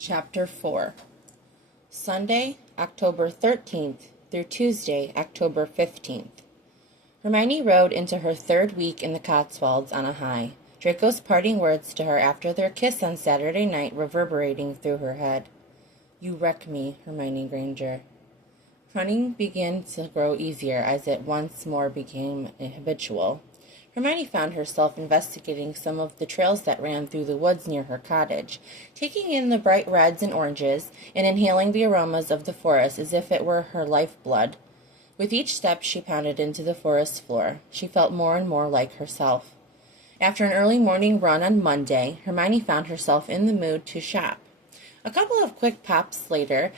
Chapter 4. Sunday, October 13th through Tuesday, October 15th. Hermione rode into her third week in the Cotswolds on a high, Draco's parting words to her after their kiss on Saturday night reverberating through her head. "You wreck me, Hermione Granger." Running began to grow easier as it once more became habitual. Hermione found herself investigating some of the trails that ran through the woods near her cottage, taking in the bright reds and oranges, and inhaling the aromas of the forest as if it were her lifeblood. With each step she pounded into the forest floor, she felt more and more like herself. After an early morning run on Monday, Hermione found herself in the mood to shop. A couple of quick pops later,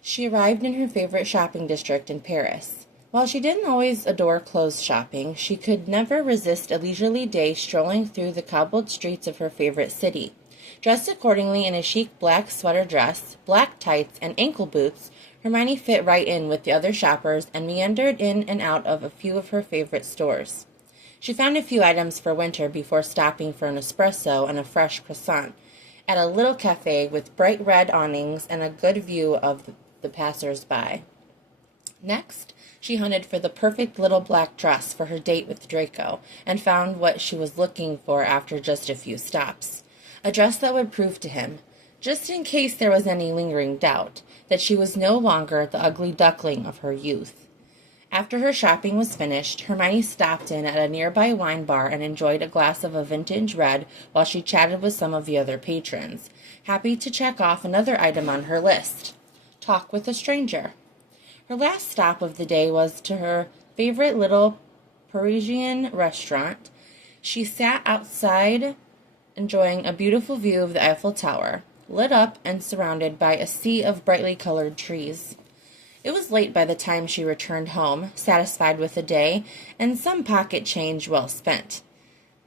she arrived in her favorite shopping district in Paris. While she didn't always adore clothes shopping, she could never resist a leisurely day strolling through the cobbled streets of her favorite city. Dressed accordingly in a chic black sweater dress, black tights, and ankle boots, Hermione fit right in with the other shoppers and meandered in and out of a few of her favorite stores. She found a few items for winter before stopping for an espresso and a fresh croissant at a little cafe with bright red awnings and a good view of the passers-by. Next, she hunted for the perfect little black dress for her date with Draco, and found what she was looking for after just a few stops. A dress that would prove to him, just in case there was any lingering doubt, that she was no longer the ugly duckling of her youth. After her shopping was finished, Hermione stopped in at a nearby wine bar and enjoyed a glass of a vintage red while she chatted with some of the other patrons, happy to check off another item on her list: talk with a stranger. Her last stop of the day was to her favorite little Parisian restaurant. She sat outside enjoying a beautiful view of the Eiffel Tower, lit up and surrounded by a sea of brightly colored trees. It was late by the time she returned home, satisfied with the day and some pocket change well spent.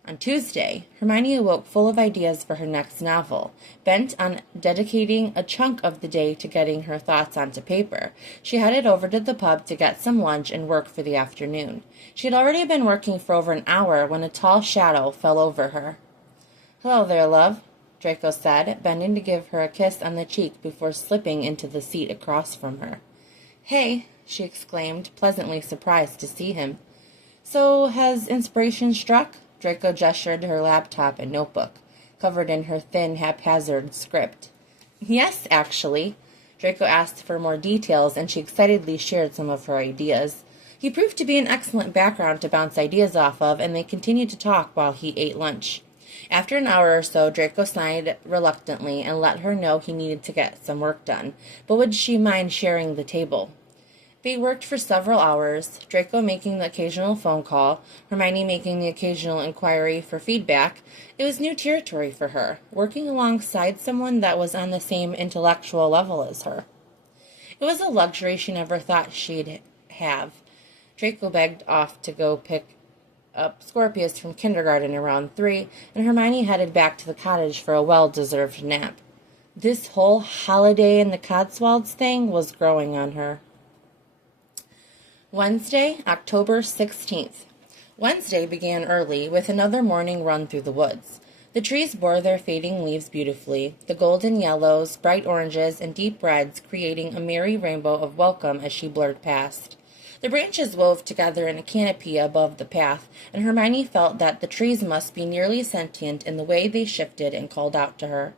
On Tuesday, Hermione awoke full of ideas for her next novel. Bent on dedicating a chunk of the day to getting her thoughts onto paper, she headed over to the pub to get some lunch and work for the afternoon. She had already been working for over an hour when a tall shadow fell over her. "Hello there, love," Draco said, bending to give her a kiss on the cheek before slipping into the seat across from her. "Hey," she exclaimed, pleasantly surprised to see him. "So, has inspiration struck?" Draco gestured to her laptop and notebook, covered in her thin, haphazard script. "Yes, actually." Draco asked for more details, and she excitedly shared some of her ideas. He proved to be an excellent background to bounce ideas off of, and they continued to talk while he ate lunch. After an hour or so, Draco sighed reluctantly and let her know he needed to get some work done, but would she mind sharing the table? They worked for several hours, Draco making the occasional phone call, Hermione making the occasional inquiry for feedback. It was new territory for her, working alongside someone that was on the same intellectual level as her. It was a luxury she never thought she'd have. Draco begged off to go pick up Scorpius from kindergarten around 3, and Hermione headed back to the cottage for a well-deserved nap. This whole holiday in the Cotswolds thing was growing on her. Wednesday, October 16th. Wednesday began early with another morning run through the woods. The trees bore their fading leaves beautifully, the golden yellows, bright oranges, and deep reds creating a merry rainbow of welcome as she blurred past. The branches wove together in a canopy above the path, and Hermione felt that the trees must be nearly sentient in the way they shifted and called out to her.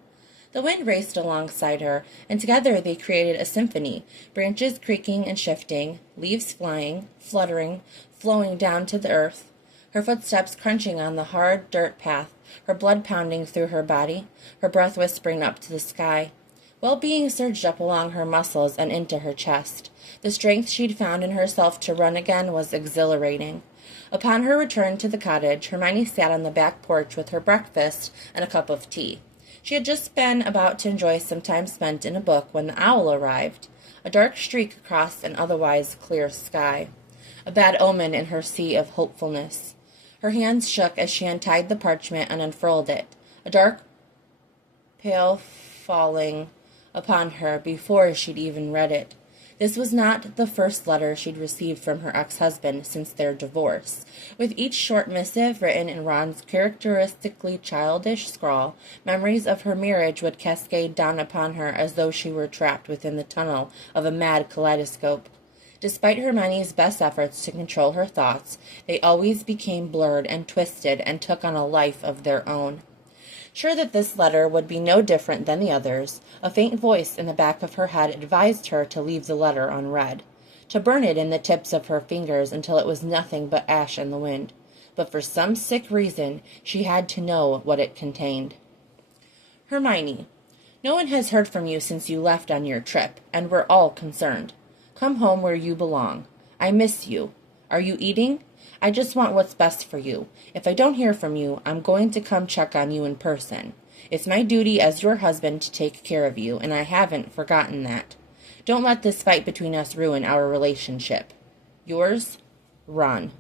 The wind raced alongside her, and together they created a symphony, branches creaking and shifting, leaves flying, fluttering, flowing down to the earth, her footsteps crunching on the hard dirt path, her blood pounding through her body, her breath whispering up to the sky. Well-being surged up along her muscles and into her chest. The strength she'd found in herself to run again was exhilarating. Upon her return to the cottage, Hermione sat on the back porch with her breakfast and a cup of tea. She had just been about to enjoy some time spent in a book when the owl arrived, a dark streak across an otherwise clear sky, a bad omen in her sea of hopefulness. Her hands shook as she untied the parchment and unfurled it, a dark pale falling upon her before she'd even read it. This was not the first letter she'd received from her ex-husband since their divorce. With each short missive written in Ron's characteristically childish scrawl, memories of her marriage would cascade down upon her as though she were trapped within the tunnel of a mad kaleidoscope. Despite Hermione's best efforts to control her thoughts, they always became blurred and twisted and took on a life of their own. Sure that this letter would be no different than the others, a faint voice in the back of her head advised her to leave the letter unread, to burn it in the tips of her fingers until it was nothing but ash in the wind. But for some sick reason, she had to know what it contained. Hermione, no one has heard from you since you left on your trip, and we're all concerned. Come home where you belong. I miss you. Are you eating? I just want what's best for you. If I don't hear from you, I'm going to come check on you in person. It's my duty as your husband to take care of you, and I haven't forgotten that. Don't let this fight between us ruin our relationship. Yours, Ron.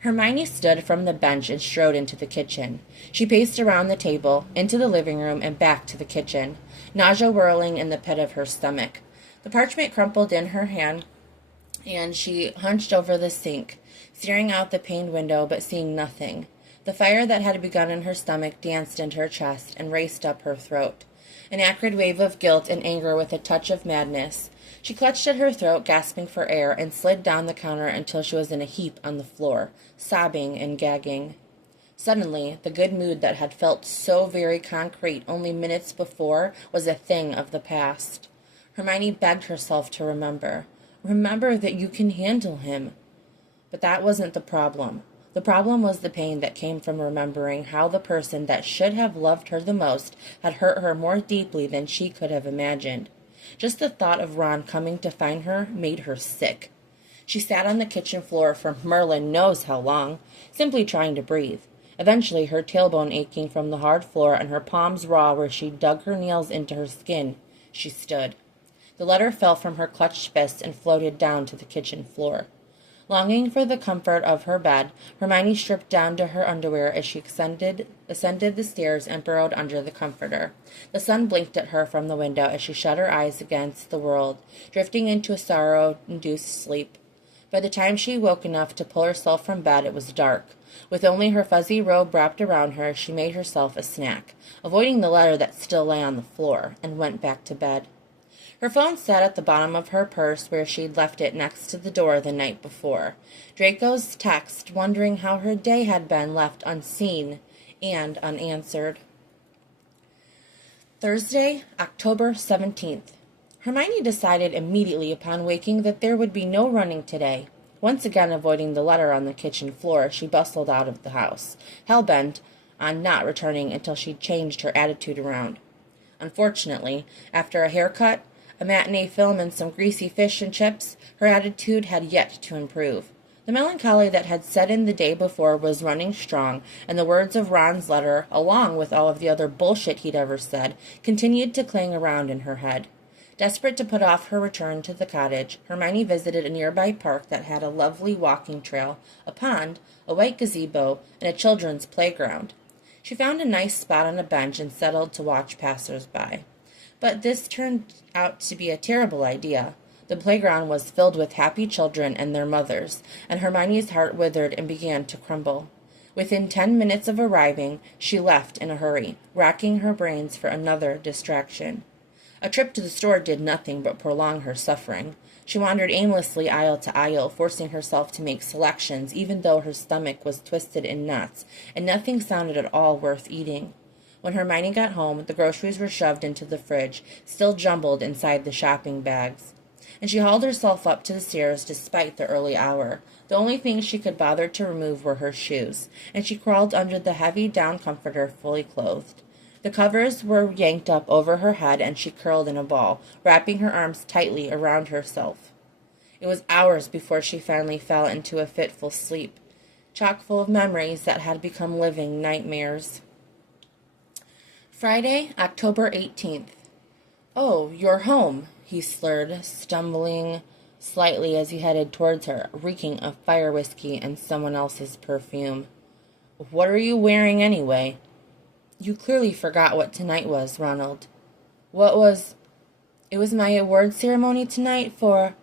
Hermione stood from the bench and strode into the kitchen. She paced around the table, into the living room, and back to the kitchen, nausea whirling in the pit of her stomach. The parchment crumpled in her hand, and she hunched over the sink, staring out the paned window but seeing nothing. The fire that had begun in her stomach danced into her chest and raced up her throat. An acrid wave of guilt and anger with a touch of madness. She clutched at her throat, gasping for air, and slid down the counter until she was in a heap on the floor, sobbing and gagging. Suddenly, the good mood that had felt so very concrete only minutes before was a thing of the past. Hermione begged herself to remember. Remember that you can handle him. But that wasn't the problem. The problem was the pain that came from remembering how the person that should have loved her the most had hurt her more deeply than she could have imagined. Just the thought of Ron coming to find her made her sick. She sat on the kitchen floor for Merlin knows how long, simply trying to breathe. Eventually, her tailbone aching from the hard floor and her palms raw where she dug her nails into her skin, she stood. The letter fell from her clutched fist and floated down to the kitchen floor. Longing for the comfort of her bed, Hermione stripped down to her underwear as she ascended the stairs and burrowed under the comforter. The sun blinked at her from the window as she shut her eyes against the world, drifting into a sorrow-induced sleep. By the time she woke enough to pull herself from bed, it was dark. With only her fuzzy robe wrapped around her, she made herself a snack, avoiding the letter that still lay on the floor, and went back to bed. Her phone sat at the bottom of her purse where she'd left it next to the door the night before. Draco's text, wondering how her day had been, left unseen and unanswered. Thursday, October 17th. Hermione decided immediately upon waking that there would be no running today. Once again avoiding the letter on the kitchen floor, she bustled out of the house, hell-bent on not returning until she'd changed her attitude around. Unfortunately, after a haircut, a matinee film, and some greasy fish and chips, her attitude had yet to improve. The melancholy that had set in the day before was running strong, and the words of Ron's letter, along with all of the other bullshit he'd ever said, continued to clang around in her head. Desperate to put off her return to the cottage, Hermione visited a nearby park that had a lovely walking trail, a pond, a white gazebo, and a children's playground. She found a nice spot on a bench and settled to watch passers-by. But this turned out to be a terrible idea. The playground was filled with happy children and their mothers, and Hermione's heart withered and began to crumble. Within 10 minutes of arriving, she left in a hurry, racking her brains for another distraction. A trip to the store did nothing but prolong her suffering. She wandered aimlessly aisle to aisle, forcing herself to make selections, even though her stomach was twisted in knots, and nothing sounded at all worth eating. When Hermione got home, the groceries were shoved into the fridge, still jumbled inside the shopping bags. And she hauled herself up to the stairs despite the early hour. The only things she could bother to remove were her shoes, and she crawled under the heavy down comforter fully clothed. The covers were yanked up over her head, and she curled in a ball, wrapping her arms tightly around herself. It was hours before she finally fell into a fitful sleep, chock full of memories that had become living nightmares. Friday, October 18th. "Oh, you're home," he slurred, stumbling slightly as he headed towards her, reeking of fire whiskey and someone else's perfume. "What are you wearing anyway?" "You clearly forgot what tonight was, Ronald." "What was—" It was my award ceremony tonight for...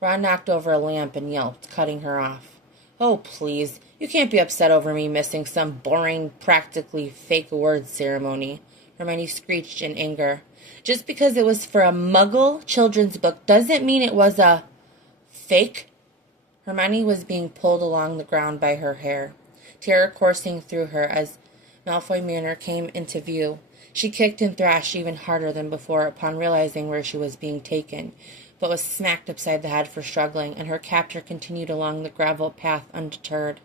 Ron knocked over a lamp and yelped, cutting her off. Oh, please. You can't be upset over me missing some boring, practically fake awards ceremony, Hermione screeched in anger. Just because it was for a Muggle children's book doesn't mean it was a... fake? Hermione was being pulled along the ground by her hair, terror coursing through her as Malfoy Manor came into view. She kicked and thrashed even harder than before upon realizing where she was being taken, but was smacked upside the head for struggling, and her captor continued along the gravel path undeterred.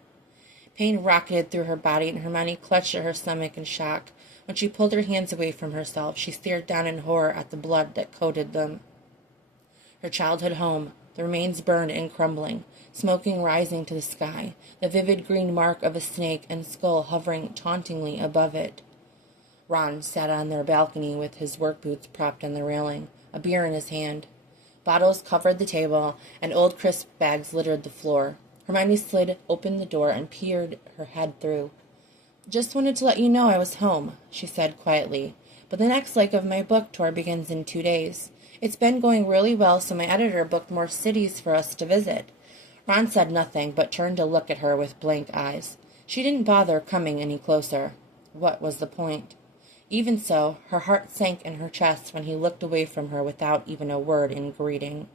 Pain rocketed through her body, and Hermione clutched at her stomach in shock. When she pulled her hands away from herself, she stared down in horror at the blood that coated them. Her childhood home, the remains burned and crumbling, smoking rising to the sky, the vivid green mark of a snake and skull hovering tauntingly above it. Ron sat on their balcony with his work boots propped on the railing, a beer in his hand. Bottles covered the table, and old crisp bags littered the floor. Hermione slid open the door and peered her head through. Just wanted to let you know I was home, she said quietly, but the next leg of my book tour begins in 2 days. It's been going really well, so my editor booked more cities for us to visit. Ron said nothing, but turned to look at her with blank eyes. She didn't bother coming any closer. What was the point? Even so, her heart sank in her chest when he looked away from her without even a word in greeting.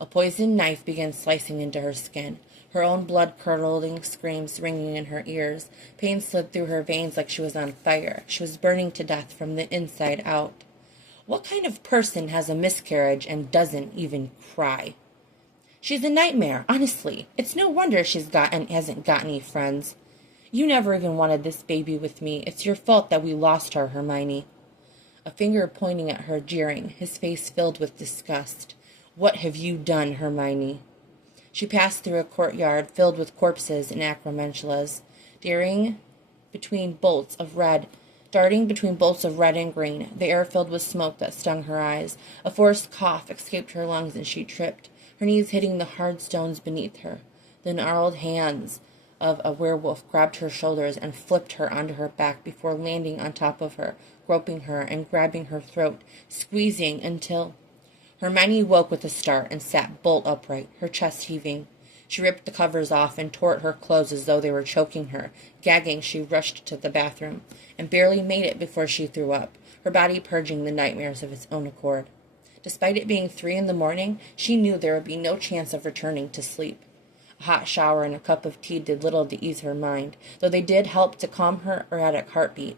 A poisoned knife began slicing into her skin, her own blood-curdling screams ringing in her ears. Pain slid through her veins like she was on fire. She was burning to death from the inside out. What kind of person has a miscarriage and doesn't even cry? She's a nightmare, honestly. It's no wonder hasn't got any friends. You never even wanted this baby with me. It's your fault that we lost her, Hermione. A finger pointing at her, jeering, his face filled with disgust. What have you done, Hermione? She passed through a courtyard filled with corpses and acromentulas, darting between bolts of red and green, the air filled with smoke that stung her eyes. A forced cough escaped her lungs, and she tripped, her knees hitting the hard stones beneath her. The gnarled hands of a werewolf grabbed her shoulders and flipped her onto her back before landing on top of her, groping her and grabbing her throat, squeezing until... Hermione woke with a start and sat bolt upright, her chest heaving. She ripped the covers off and tore at her clothes as though they were choking her. Gagging, she rushed to the bathroom, and barely made it before she threw up, her body purging the nightmares of its own accord. Despite it being 3 a.m, she knew there would be no chance of returning to sleep. A hot shower and a cup of tea did little to ease her mind, though they did help to calm her erratic heartbeat.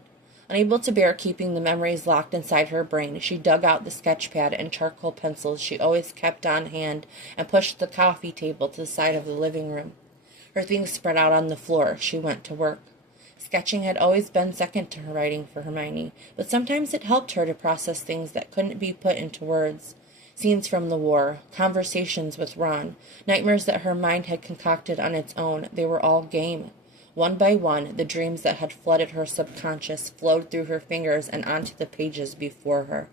Unable to bear keeping the memories locked inside her brain, she dug out the sketch pad and charcoal pencils she always kept on hand and pushed the coffee table to the side of the living room. Her things spread out on the floor, she went to work. Sketching had always been second to her writing for Hermione, but sometimes it helped her to process things that couldn't be put into words. Scenes from the war, conversations with Ron, nightmares that her mind had concocted on its own, they were all game. One by one, the dreams that had flooded her subconscious flowed through her fingers and onto the pages before her.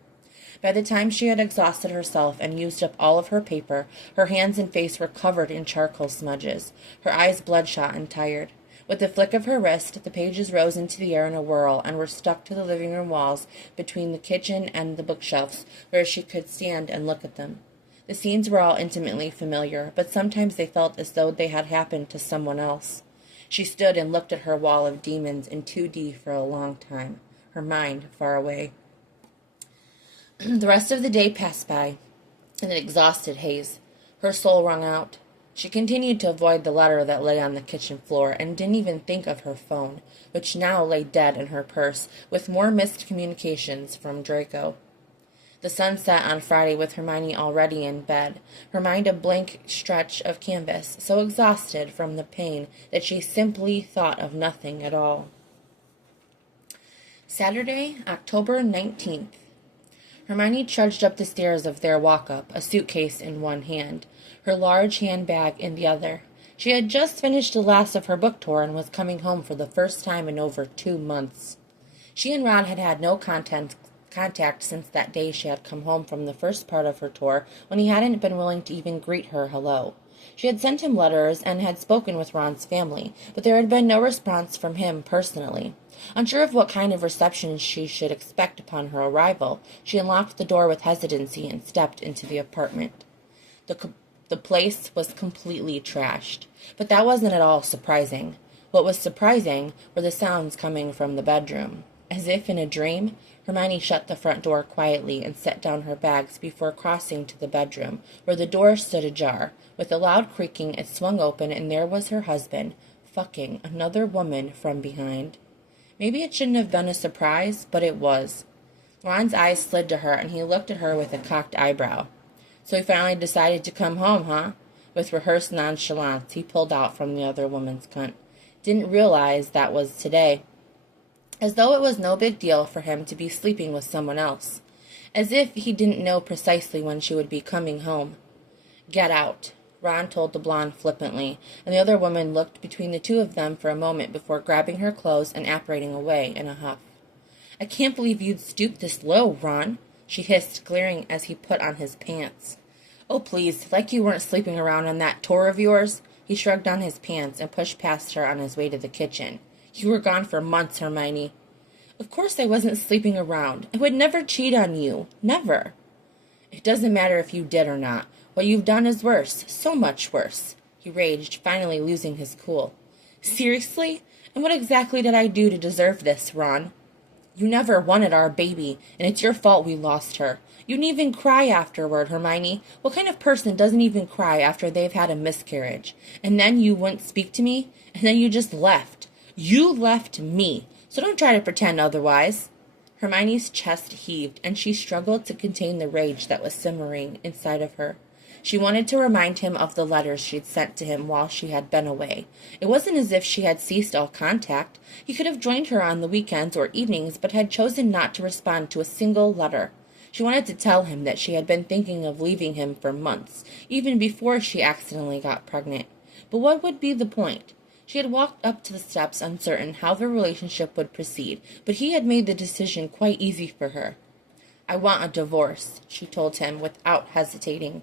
By the time she had exhausted herself and used up all of her paper, her hands and face were covered in charcoal smudges, her eyes bloodshot and tired. With a flick of her wrist, the pages rose into the air in a whirl and were stuck to the living room walls between the kitchen and the bookshelves, where she could stand and look at them. The scenes were all intimately familiar, but sometimes they felt as though they had happened to someone else. She stood and looked at her wall of demons in 2D for a long time, her mind far away. The rest of the day passed by in an exhausted haze. Her soul wrung out. She continued to avoid the letter that lay on the kitchen floor and didn't even think of her phone, which now lay dead in her purse, with more missed communications from Draco. The sun set on Friday with Hermione already in bed, her mind a blank stretch of canvas, so exhausted from the pain that she simply thought of nothing at all. Saturday, October 19th. Hermione trudged up the stairs of their walk-up, a suitcase in one hand, her large handbag in the other. She had just finished the last of her book tour and was coming home for the first time in over 2 months. She and Ron had had no contact since that day she had come home from the first part of her tour, when he hadn't been willing to even greet her hello. She had sent him letters and had spoken with Ron's family, but there had been no response from him personally. Unsure of what kind of reception she should expect upon her arrival, she unlocked the door with hesitancy and stepped into the apartment. The place was completely trashed, but that wasn't at all surprising. What was surprising were the sounds coming from the bedroom. As if in a dream, Hermione shut the front door quietly and set down her bags before crossing to the bedroom, where the door stood ajar. With a loud creaking, it swung open, and there was her husband, fucking another woman from behind. Maybe it shouldn't have been a surprise, but it was. Ron's eyes slid to her, and he looked at her with a cocked eyebrow. "So he finally decided to come home, huh?" With rehearsed nonchalance, he pulled out from the other woman's cunt. Didn't realize that was today. As though it was no big deal for him to be sleeping with someone else. As if he didn't know precisely when she would be coming home. "Get out," Ron told the blonde flippantly, and the other woman looked between the two of them for a moment before grabbing her clothes and apparating away in a huff. "I can't believe you'd stoop this low, Ron," she hissed, glaring as he put on his pants. "Oh, please, like you weren't sleeping around on that tour of yours." He shrugged on his pants and pushed past her on his way to the kitchen. "You were gone for months, Hermione." "Of course I wasn't sleeping around. I would never cheat on you. Never." "It doesn't matter if you did or not. What you've done is worse. So much worse," he raged, finally losing his cool. "Seriously? And what exactly did I do to deserve this, Ron? You never wanted our baby, and it's your fault we lost her. You didn't even cry afterward, Hermione. What kind of person doesn't even cry after they've had a miscarriage? And then you wouldn't speak to me, and then you just left. You left me, so don't try to pretend otherwise." Hermione's chest heaved, and she struggled to contain the rage that was simmering inside of her. She wanted to remind him of the letters she'd sent to him while she had been away. It wasn't as if she had ceased all contact. He could have joined her on the weekends or evenings, but had chosen not to respond to a single letter. She wanted to tell him that she had been thinking of leaving him for months, even before she accidentally got pregnant. But what would be the point? She had walked up to the steps uncertain how the relationship would proceed, but he had made the decision quite easy for her. "I want a divorce," she told him without hesitating.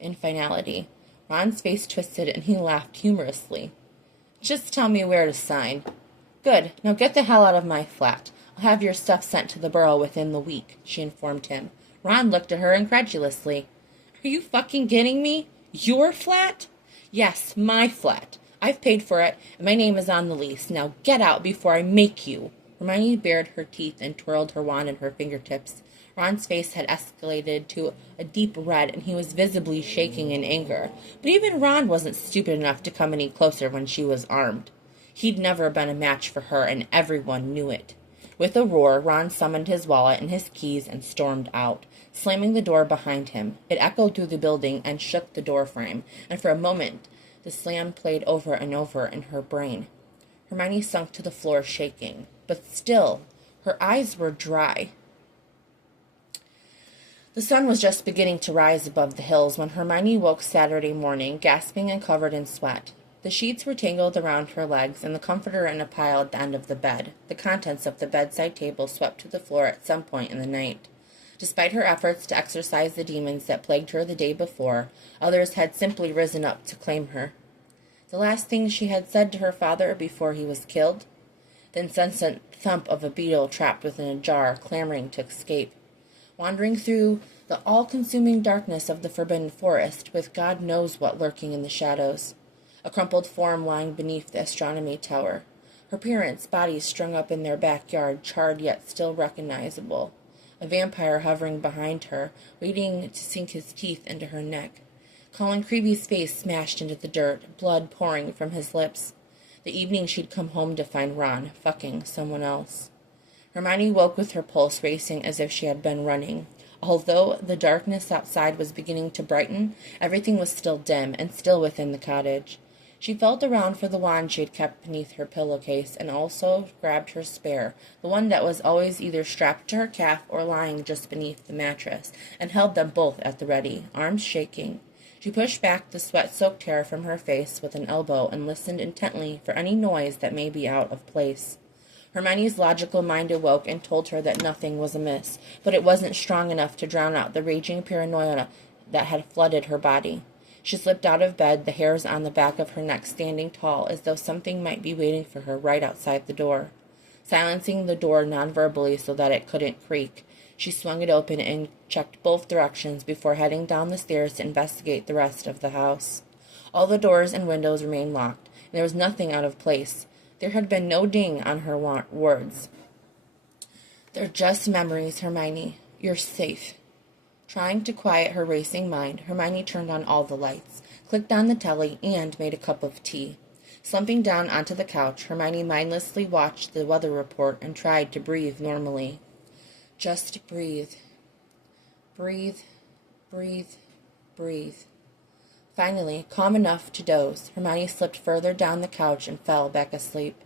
In finality, Ron's face twisted and he laughed humorously. "Just tell me where to sign." "Good. Now get the hell out of my flat. I'll have your stuff sent to the borough within the week," she informed him. Ron looked at her incredulously. "Are you fucking kidding me? Your flat?" "Yes, my flat. I've paid for it, and my name is on the lease. Now get out before I make you." Hermione bared her teeth and twirled her wand in her fingertips. Ron's face had escalated to a deep red, and he was visibly shaking in anger. But even Ron wasn't stupid enough to come any closer when she was armed. He'd never been a match for her, and everyone knew it. With a roar, Ron summoned his wallet and his keys and stormed out, slamming the door behind him. It echoed through the building and shook the doorframe, and for a moment the slam played over and over in her brain. Hermione sunk to the floor shaking, but still, her eyes were dry. The sun was just beginning to rise above the hills when Hermione woke Saturday morning, gasping and covered in sweat. The sheets were tangled around her legs, and the comforter in a pile at the end of the bed. The contents of the bedside table swept to the floor at some point in the night. Despite her efforts to exorcise the demons that plagued her the day before, others had simply risen up to claim her. The last thing she had said to her father before he was killed? The incessant thump of a beetle trapped within a jar, clamoring to escape. Wandering through the all-consuming darkness of the forbidden forest, with God knows what lurking in the shadows. A crumpled form lying beneath the astronomy tower. Her parents' bodies strung up in their backyard, charred yet still recognizable. A vampire hovering behind her, waiting to sink his teeth into her neck. Colin Creevy's face smashed into the dirt, blood pouring from his lips. The evening she'd come home to find Ron fucking someone else. Hermione woke with her pulse racing as if she had been running. Although the darkness outside was beginning to brighten, everything was still dim and still within the cottage. She felt around for the wand she had kept beneath her pillowcase, and also grabbed her spare, the one that was always either strapped to her calf or lying just beneath the mattress, and held them both at the ready, arms shaking. She pushed back the sweat-soaked hair from her face with an elbow and listened intently for any noise that may be out of place. Hermione's logical mind awoke and told her that nothing was amiss, but it wasn't strong enough to drown out the raging paranoia that had flooded her body. She slipped out of bed, the hairs on the back of her neck standing tall, as though something might be waiting for her right outside the door. Silencing the door non-verbally so that it couldn't creak, she swung it open and checked both directions before heading down the stairs to investigate the rest of the house. All the doors and windows remained locked, and there was nothing out of place. There had been no ding on her words. "They're just memories, Hermione. You're safe." Trying to quiet her racing mind, Hermione turned on all the lights, clicked on the telly, and made a cup of tea. Slumping down onto the couch, Hermione mindlessly watched the weather report and tried to breathe normally. Just breathe. Breathe, breathe, breathe. Finally, calm enough to doze, Hermione slipped further down the couch and fell back asleep,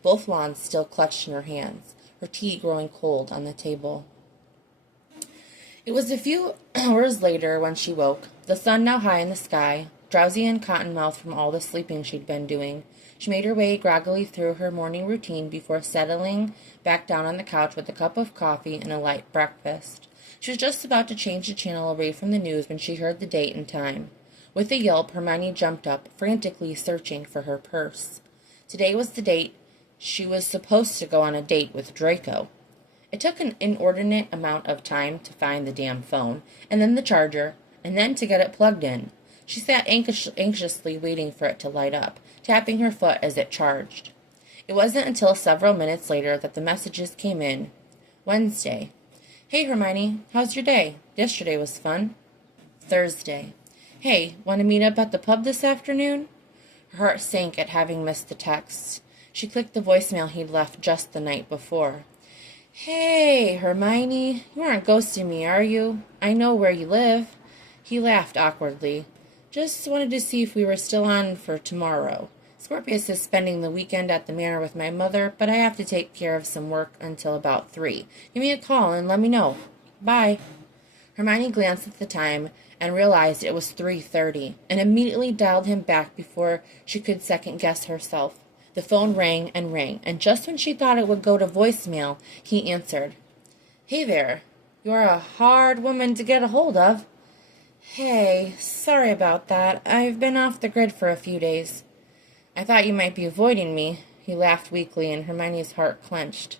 both wands still clutched in her hands, her tea growing cold on the table. It was a few hours later when she woke, the sun now high in the sky, drowsy and cotton-mouthed from all the sleeping she'd been doing. She made her way groggily through her morning routine before settling back down on the couch with a cup of coffee and a light breakfast. She was just about to change the channel away from the news when she heard the date and time. With a yelp, Hermione jumped up, frantically searching for her purse. Today was the date. She was supposed to go on a date with Draco. It took an inordinate amount of time to find the damn phone, and then the charger, and then to get it plugged in. She sat anxiously waiting for it to light up, tapping her foot as it charged. It wasn't until several minutes later that the messages came in. Wednesday. Hey, Hermione, how's your day? Yesterday was fun. Thursday. Hey, want to meet up at the pub this afternoon? Her heart sank at having missed the text. She clicked the voicemail he'd left just the night before. Hey, Hermione, you aren't ghosting me, are you? I know where you live. He laughed awkwardly. Just wanted to see if we were still on for tomorrow. Scorpius is spending the weekend at the manor with my mother, but I have to take care of some work until about 3. Give me a call and let me know. Bye. Hermione glanced at the time and realized it was 3:30, and immediately dialed him back before she could second-guess herself. The phone rang, and just when she thought it would go to voicemail, he answered. Hey there. You're a hard woman to get a hold of. Hey, sorry about that. I've been off the grid for a few days. I thought you might be avoiding me. He laughed weakly, and Hermione's heart clenched.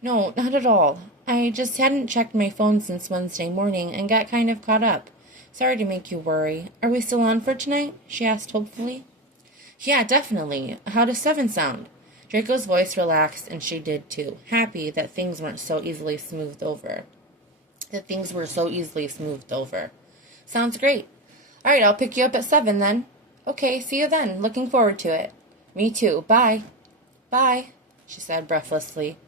No, not at all. I just hadn't checked my phone since Wednesday morning and got kind of caught up. Sorry to make you worry. Are we still on for tonight? She asked hopefully. Yeah, definitely. How does 7 sound? Draco's voice relaxed, and she did too, happy that things were so easily smoothed over. Sounds great. All right, I'll pick you up at 7 then. Okay, see you then. Looking forward to it. Me too. Bye. Bye, she said breathlessly.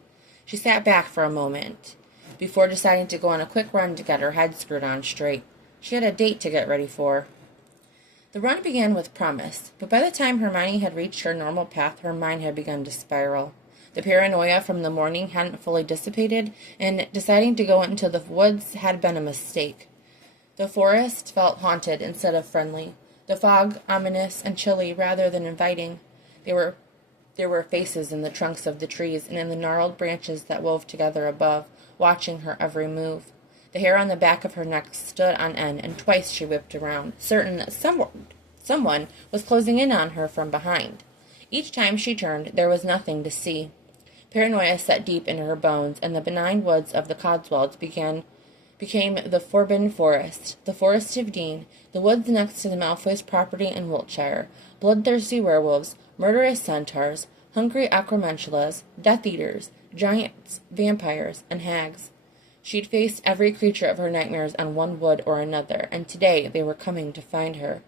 She sat back for a moment before deciding to go on a quick run to get her head screwed on straight. She had a date to get ready for. The run began with promise, but by the time Hermione had reached her normal path, her mind had begun to spiral. The paranoia from the morning hadn't fully dissipated, and deciding to go into the woods had been a mistake. The forest felt haunted instead of friendly, the fog ominous and chilly rather than inviting. There were faces in the trunks of the trees and in the gnarled branches that wove together above, watching her every move. The hair on the back of her neck stood on end, and twice she whipped around, certain that someone was closing in on her from behind. Each time she turned, there was nothing to see. Paranoia set deep into her bones, and the benign woods of the Cotswolds became the Forbidden Forest, the Forest of Dean, the woods next to the Malfoys' property in Wiltshire, bloodthirsty werewolves, murderous centaurs, hungry acromentulas, Death Eaters, giants, vampires, and hags. She'd faced every creature of her nightmares on one wood or another, and today they were coming to find her.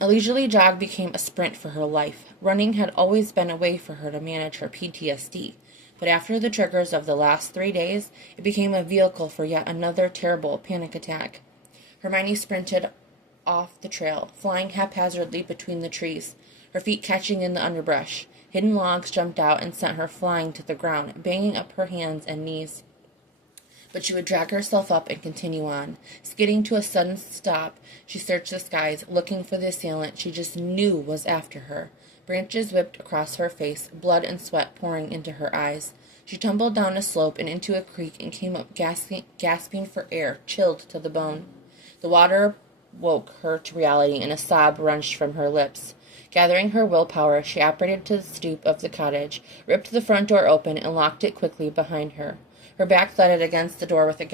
A leisurely jog became a sprint for her life. Running had always been a way for her to manage her PTSD, but after the triggers of the last 3 days, it became a vehicle for yet another terrible panic attack. Hermione sprinted off the trail, flying haphazardly between the trees, her feet catching in the underbrush. Hidden logs jumped out and sent her flying to the ground, banging up her hands and knees. But she would drag herself up and continue on. Skidding to a sudden stop, she searched the skies, looking for the assailant she just knew was after her. Branches whipped across her face, blood and sweat pouring into her eyes. She tumbled down a slope and into a creek and came up gasping for air, chilled to the bone. The water woke her to reality, and a sob wrenched from her lips. Gathering her willpower, she operated to the stoop of the cottage, ripped the front door open, and locked it quickly behind her. Her back thudded against the door with a